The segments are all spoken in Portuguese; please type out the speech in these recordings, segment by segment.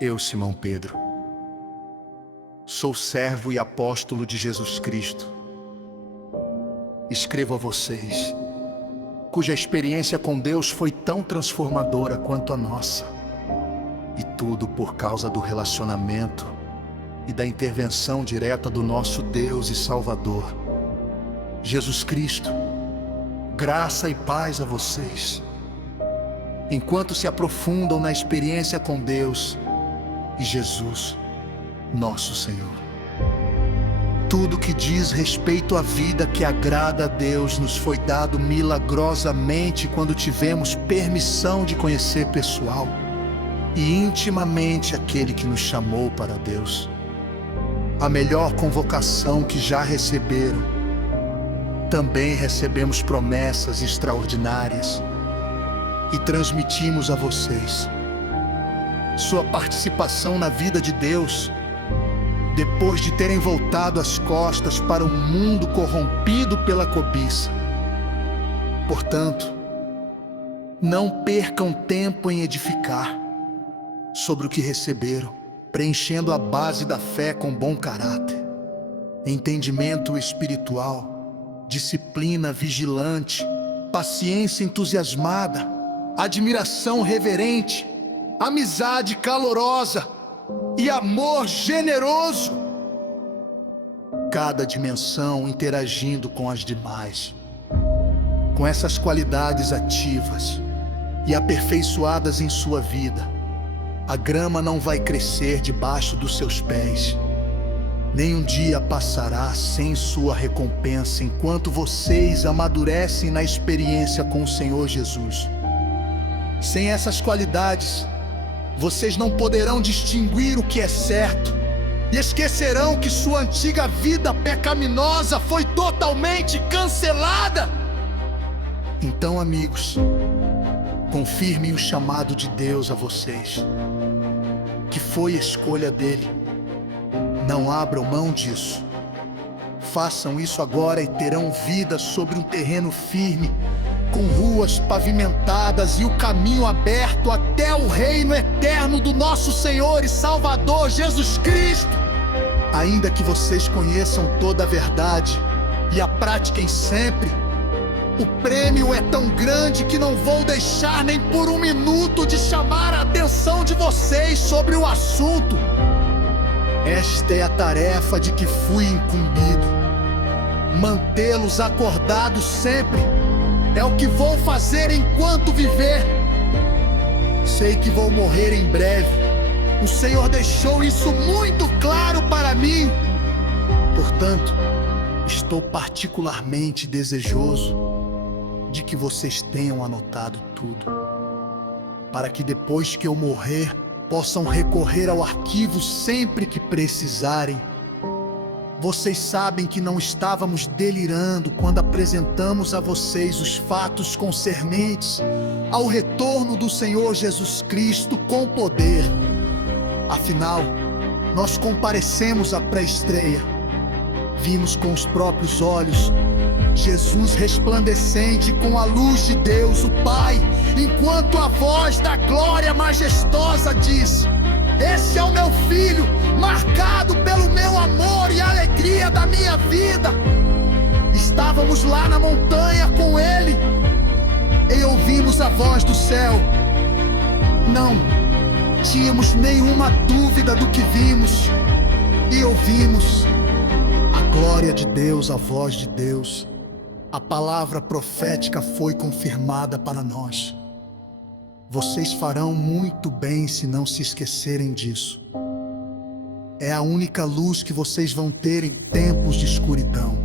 Eu, Simão Pedro, sou servo e apóstolo de Jesus Cristo. Escrevo a vocês, cuja experiência com Deus foi tão transformadora quanto a nossa. E tudo por causa do relacionamento e da intervenção direta do nosso Deus e Salvador, Jesus Cristo. Graça e paz a vocês, enquanto se aprofundam na experiência com Deus e Jesus, nosso Senhor. Tudo que diz respeito à vida que agrada a Deus nos foi dado milagrosamente quando tivemos permissão de conhecer pessoal e intimamente aquele que nos chamou para Deus. A melhor convocação que já receberam. Também recebemos promessas extraordinárias e transmitimos a vocês sua participação na vida de Deus, depois de terem voltado as costas para um mundo corrompido pela cobiça. Portanto, não percam tempo em edificar sobre o que receberam, preenchendo a base da fé com bom caráter, entendimento espiritual, disciplina vigilante, paciência entusiasmada, admiração reverente, amizade calorosa e amor generoso. Cada dimensão interagindo com as demais. Com essas qualidades ativas e aperfeiçoadas em sua vida, a grama não vai crescer debaixo dos seus pés. Nem um dia passará sem sua recompensa enquanto vocês amadurecem na experiência com o Senhor Jesus. Sem essas qualidades, vocês não poderão distinguir o que é certo e esquecerão que sua antiga vida pecaminosa foi totalmente cancelada. Então, amigos, confirmem o chamado de Deus a vocês, que foi escolha dele. Não abram mão disso. Façam isso agora e terão vida sobre um terreno firme, com ruas pavimentadas e o caminho aberto até o reino eterno do nosso Senhor e Salvador Jesus Cristo. Ainda que vocês conheçam toda a verdade e a pratiquem sempre, o prêmio é tão grande que não vou deixar nem por um minuto de chamar a atenção de vocês sobre o assunto. Esta é a tarefa de que fui incumbido. Mantê-los acordados sempre é o que vou fazer enquanto viver. Sei que vou morrer em breve. O Senhor deixou isso muito claro para mim. Portanto, estou particularmente desejoso de que vocês tenham anotado tudo, para que depois que eu morrer, possam recorrer ao arquivo sempre que precisarem. Vocês sabem que não estávamos delirando quando apresentamos a vocês os fatos concernentes ao retorno do Senhor Jesus Cristo com poder. Afinal, nós comparecemos à pré-estreia. Vimos com os próprios olhos Jesus resplandecente com a luz de Deus, o Pai, enquanto a voz da glória majestosa diz: esse é o meu filho, marcado pelo meu amor e a alegria da minha vida. Estávamos lá na montanha com ele e ouvimos a voz do céu. Não tínhamos nenhuma dúvida do que vimos e ouvimos. A glória de Deus, a voz de Deus, a palavra profética foi confirmada para nós. Vocês farão muito bem se não se esquecerem disso. É a única luz que vocês vão ter em tempos de escuridão,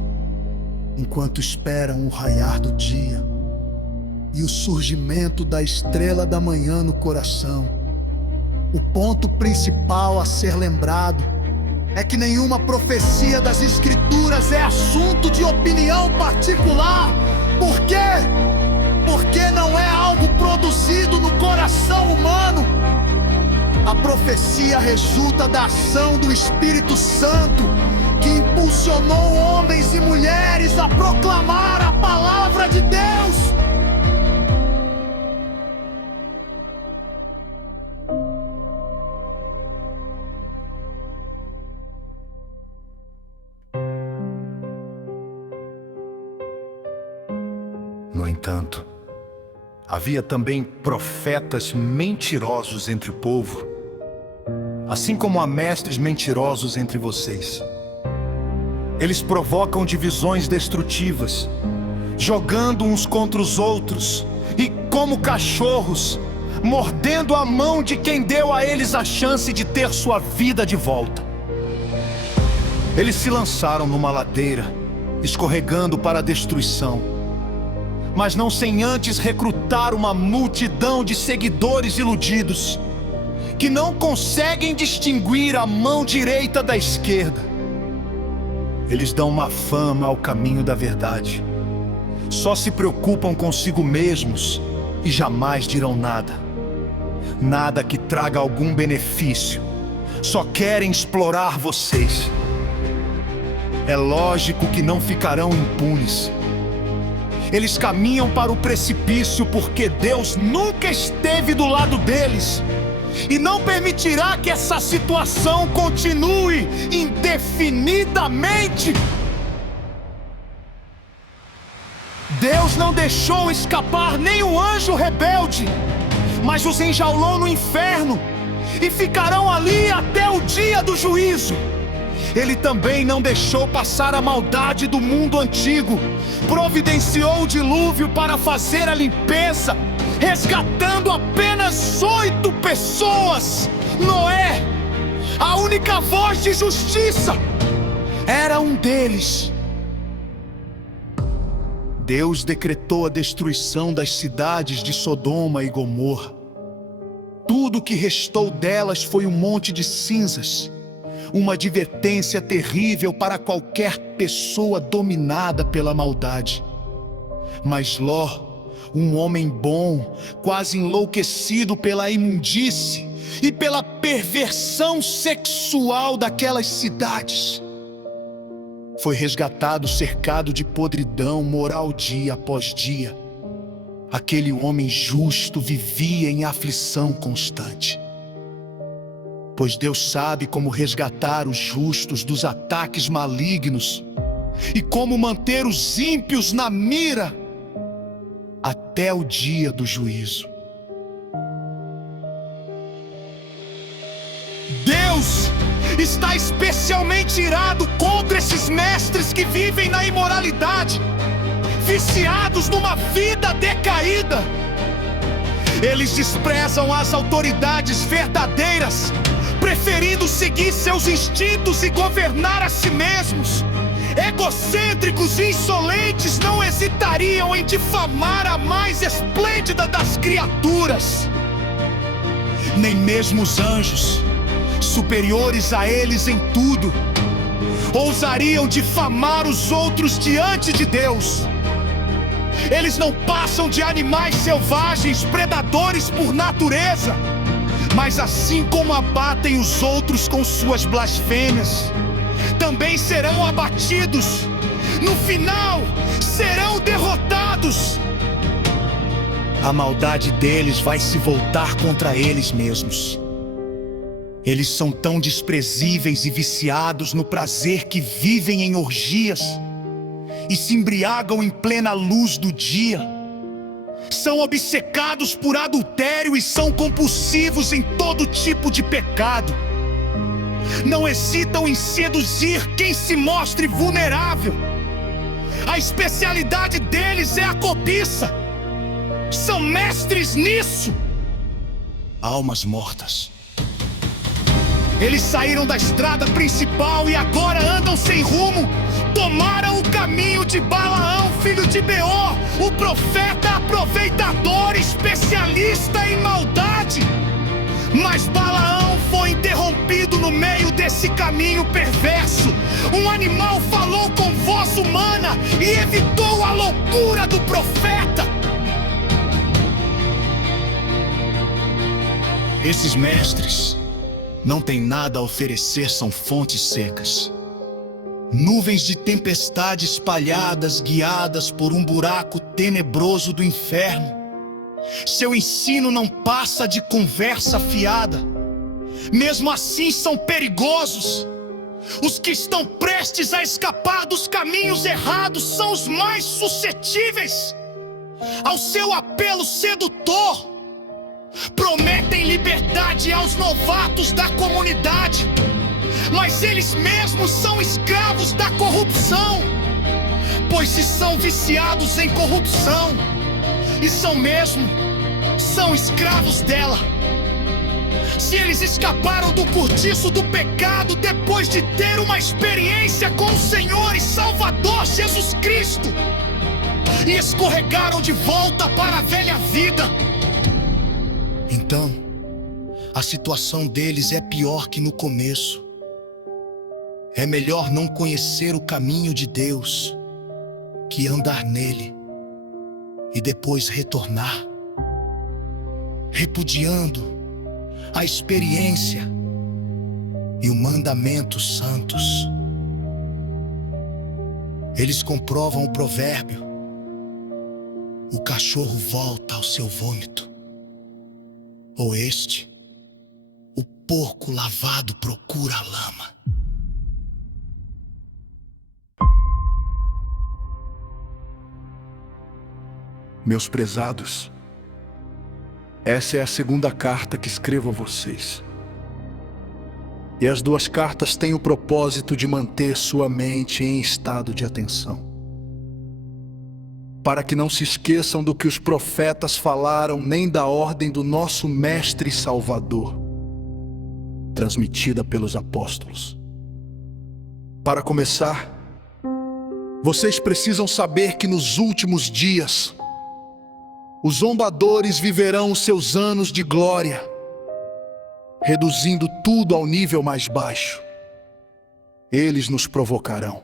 enquanto esperam o raiar do dia e o surgimento da estrela da manhã no coração. O ponto principal a ser lembrado é que nenhuma profecia das Escrituras é assunto de opinião particular. Por quê? Porque não é algo produzido no coração humano. A profecia resulta da ação do Espírito Santo, que impulsionou homens e mulheres a proclamar a palavra de Deus. entanto, havia também profetas mentirosos entre o povo, assim como há mestres mentirosos entre vocês. Eles provocam divisões destrutivas, jogando uns contra os outros, e como cachorros, mordendo a mão de quem deu a eles a chance de ter sua vida de volta. Eles se lançaram numa ladeira, escorregando para a destruição, mas não sem antes recrutar uma multidão de seguidores iludidos, que não conseguem distinguir a mão direita da esquerda. Eles dão uma fama ao caminho da verdade, só se preocupam consigo mesmos e jamais dirão nada. Nada que traga algum benefício, só querem explorar vocês. É lógico que não ficarão impunes. Eles caminham para o precipício porque Deus nunca esteve do lado deles e não permitirá que essa situação continue indefinidamente. Deus não deixou escapar nem o anjo rebelde, mas os enjaulou no inferno e ficarão ali até o dia do juízo. Ele também não deixou passar a maldade do mundo antigo, providenciou o dilúvio para fazer a limpeza, resgatando apenas 8 pessoas. Noé, a única voz de justiça, era um deles. Deus decretou a destruição das cidades de Sodoma e Gomorra. Tudo que restou delas foi um monte de cinzas, uma advertência terrível para qualquer pessoa dominada pela maldade. Mas Ló, um homem bom, quase enlouquecido pela imundície e pela perversão sexual daquelas cidades, foi resgatado cercado de podridão moral dia após dia. Aquele homem justo vivia em aflição constante, pois Deus sabe como resgatar os justos dos ataques malignos e como manter os ímpios na mira até o dia do juízo. Deus está especialmente irado contra esses mestres que vivem na imoralidade, viciados numa vida decaída. Eles desprezam as autoridades verdadeiras, preferindo seguir seus instintos e governar a si mesmos. Egocêntricos e insolentes não hesitariam em difamar a mais esplêndida das criaturas. Nem mesmo os anjos, superiores a eles em tudo, ousariam difamar os outros diante de Deus. Eles não passam de animais selvagens, predadores por natureza, mas assim como abatem os outros com suas blasfêmias, também serão abatidos. No final, serão derrotados. A maldade deles vai se voltar contra eles mesmos. Eles são tão desprezíveis e viciados no prazer que vivem em orgias e se embriagam em plena luz do dia. São obcecados por adultério e são compulsivos em todo tipo de pecado. Não hesitam em seduzir quem se mostre vulnerável. A especialidade deles é a cobiça. São mestres nisso. Almas mortas. Eles saíram da estrada principal e agora andam sem rumo. Tomaram o caminho de Balaão, filho de Beor, o profeta aproveitador, especialista em maldade. Mas Balaão foi interrompido no meio desse caminho perverso. Um animal falou com voz humana e evitou a loucura do profeta. Esses mestres não têm nada a oferecer, são fontes secas. Nuvens de tempestade espalhadas, guiadas por um buraco tenebroso do inferno. Seu ensino não passa de conversa fiada. Mesmo assim são perigosos. Os que estão prestes a escapar dos caminhos errados são os mais suscetíveis. ao seu apelo sedutor. Prometem liberdade aos novatos da comunidade, mas eles mesmos são escravos da corrupção. Pois se são viciados em corrupção, e são escravos dela. Se eles escaparam do cortiço do pecado depois de ter uma experiência com o Senhor e Salvador Jesus Cristo, e escorregaram de volta para a velha vida, então a situação deles é pior que no começo. É melhor não conhecer o caminho de Deus que andar nele e depois retornar, repudiando a experiência e o mandamento santos. Eles comprovam o provérbio: o cachorro volta ao seu vômito, ou o porco lavado procura a lama. Meus prezados, essa é a segunda carta que escrevo a vocês. E as duas cartas têm o propósito de manter sua mente em estado de atenção, para que não se esqueçam do que os profetas falaram, nem da ordem do nosso Mestre e Salvador, transmitida pelos apóstolos. Para começar, vocês precisam saber que nos últimos dias, os zombadores viverão os seus anos de glória, reduzindo tudo ao nível mais baixo. Eles nos provocarão.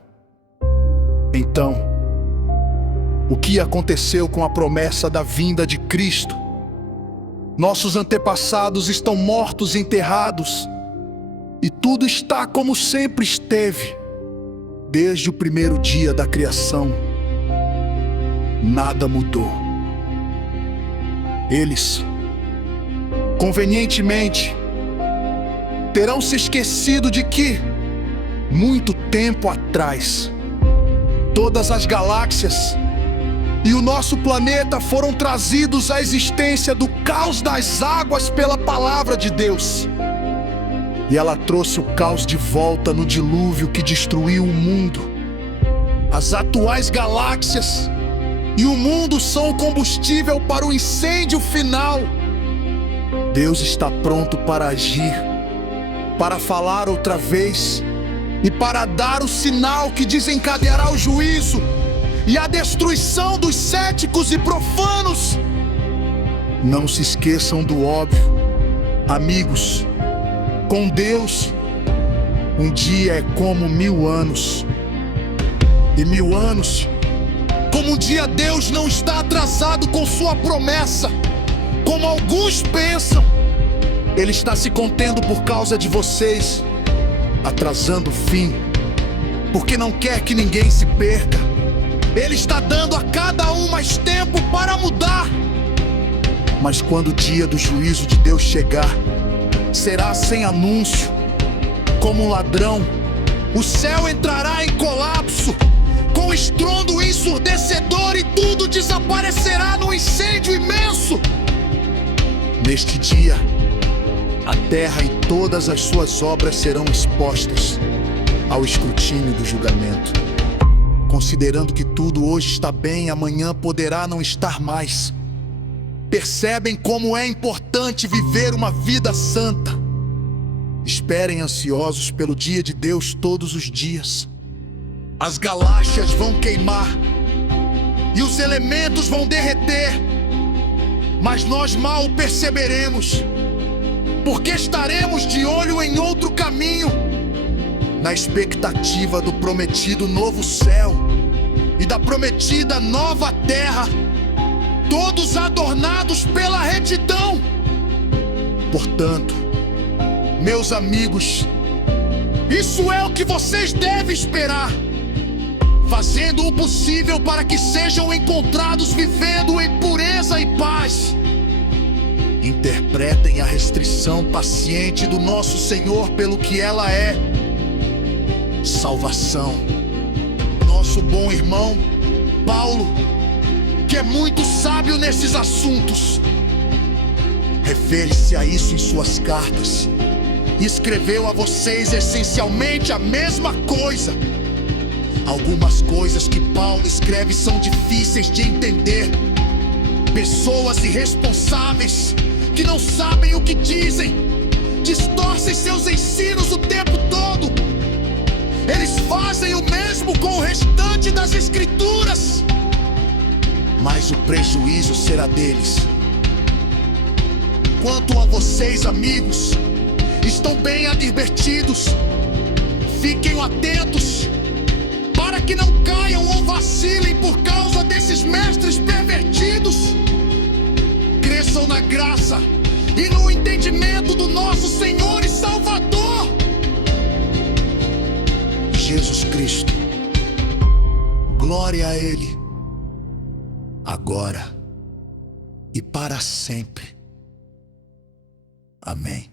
Então, o que aconteceu com a promessa da vinda de Cristo? Nossos antepassados estão mortos e enterrados, e tudo está como sempre esteve, desde o primeiro dia da criação. Nada mudou. Eles, convenientemente, terão se esquecido de que, muito tempo atrás, todas as galáxias e o nosso planeta foram trazidos à existência do caos das águas pela palavra de Deus. E ela trouxe o caos de volta no dilúvio que destruiu o mundo. As atuais galáxias e o mundo são o combustível para o incêndio final. Deus está pronto para agir, para falar outra vez e para dar o sinal que desencadeará o juízo e a destruição dos céticos e profanos. Não se esqueçam do óbvio, amigos. Com Deus, um dia é como 1000 anos, e 1000 anos como um dia. Deus não está atrasado com sua promessa, como alguns pensam. Ele está se contendo por causa de vocês, atrasando o fim, porque não quer que ninguém se perca. Ele está dando a cada um mais tempo para mudar. Mas quando o dia do juízo de Deus chegar, será sem anúncio, como um ladrão. O céu entrará em colapso, com estrondo ensurdecedor, e tudo desaparecerá num incêndio imenso. Neste dia, a terra e todas as suas obras serão expostas ao escrutínio do julgamento. Considerando que tudo hoje está bem, amanhã poderá não estar mais. Percebem como é importante viver uma vida santa. Esperem ansiosos pelo dia de Deus todos os dias. As galáxias vão queimar e os elementos vão derreter, mas nós mal o perceberemos, porque estaremos de olho em outro caminho, na expectativa do prometido novo céu e da prometida nova terra, todos adornados pela retidão. Portanto, meus amigos, isso é o que vocês devem esperar, fazendo o possível para que sejam encontrados vivendo em pureza e paz. Interpretem a restrição paciente do nosso Senhor pelo que ela é: salvação. Nosso bom irmão Paulo, que é muito sábio nesses assuntos. Refere-se a isso em suas cartas e escreveu a vocês essencialmente a mesma coisa. Algumas coisas que Paulo escreve são difíceis de entender. Pessoas irresponsáveis que não sabem o que dizem, distorcem seus ensinos o tempo todo. Eles fazem o mesmo com o restante das Escrituras, mas o prejuízo será deles. Quanto a vocês, amigos, estão bem advertidos. Fiquem atentos para que não caiam ou vacilem por causa desses mestres pervertidos. Cresçam na graça e no entendimento do nosso Senhor e Salvador Jesus Cristo. Glória a Ele, agora e para sempre. Amém.